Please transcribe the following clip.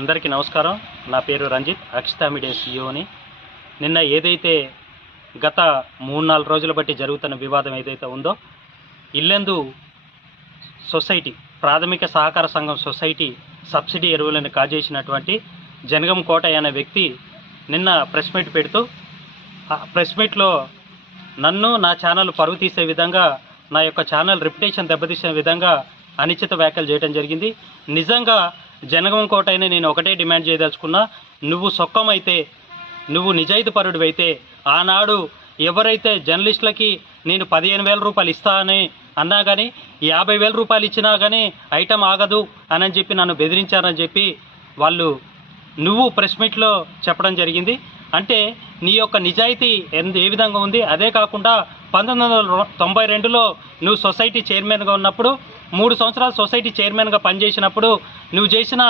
అందరికీ నమస్కారం. నా పేరు రంజిత్ అక్షిత మీడియా సీఈఓని. నిన్న ఏదైతే గత మూడు నాలుగు రోజుల బట్టి జరుగుతున్న వివాదం ఏదైతే ఉందో ఇల్లెందు సొసైటీ ప్రాథమిక సహకార సంఘం సొసైటీ సబ్సిడీ ఎరువులను కాజేసినటువంటి జనగం కోట అనే వ్యక్తి నిన్న ప్రెస్ మీట్ పెడుతూ ఆ ప్రెస్ మీట్లో నన్ను నా ఛానల్ పరుగు తీసే విధంగా నా యొక్క ఛానల్ రెప్యుటేషన్ దెబ్బతీసే విధంగా అనిశ్చిత వ్యాఖ్యలు చేయడం జరిగింది. నిజంగా జనగం కోటైన నేను ఒకటే డిమాండ్ చేయదలుచుకున్నా నువ్వు సొక్కమైతే నువ్వు నిజాయితీ పరుడివైతే ఆనాడు ఎవరైతే జర్నలిస్టులకి నేను పదిహేను వేల రూపాయలు ఇస్తా అని అన్నా కానీ యాభై వేల రూపాయలు ఇచ్చినా కానీ ఐటమ్ ఆగదు అని చెప్పి నన్ను బెదిరించారని చెప్పి వాళ్ళు నువ్వు ప్రెస్ మీట్లో చెప్పడం జరిగింది. అంటే నీ యొక్క నిజాయితీ ఎందు ఏ విధంగా ఉంది? అదే కాకుండా పంతొమ్మిది వందల తొంభై రెండులో నువ్వు సొసైటీ చైర్మన్గా ఉన్నప్పుడు మూడు సంవత్సరాలు సొసైటీ చైర్మన్గా పనిచేసినప్పుడు నువ్వు చేసిన